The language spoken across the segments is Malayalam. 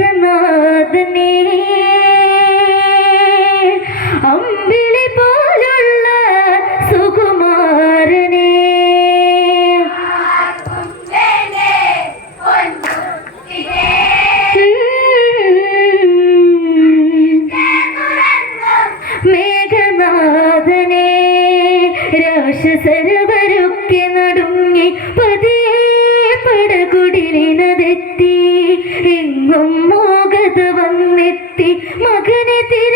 നാഥ് അമ്പിളി പോലുള്ള നടുങ്ങി പതിയെ പടകുടിലിനതെത്തി. മോഗത വന്നെത്തി മകനെ തിര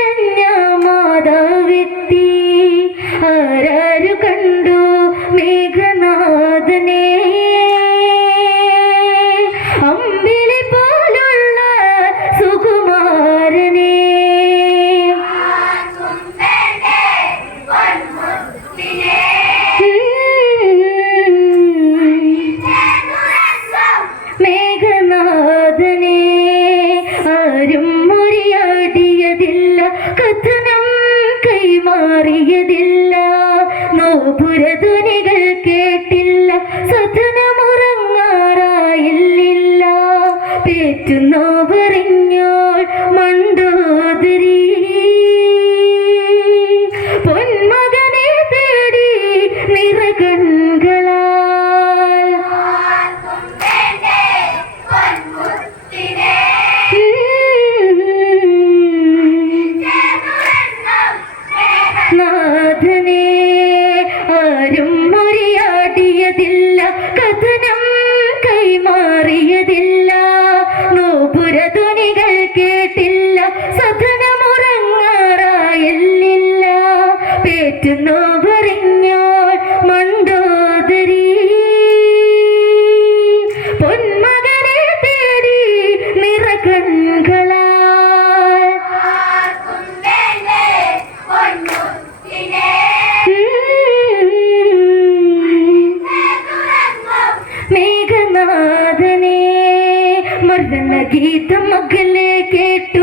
വാക്കല്ലേ കേട്ടു.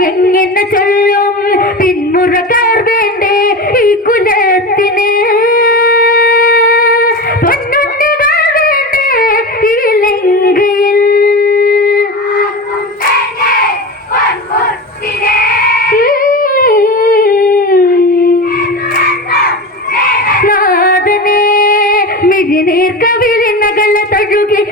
എന്ന് ചൊല്ലും. പിന്മുറക്കാർ വേണ്ടേ ഈ കുലത്തിന്. നാദനേ മിഴിനീർ കവിളിനകള തഴുകി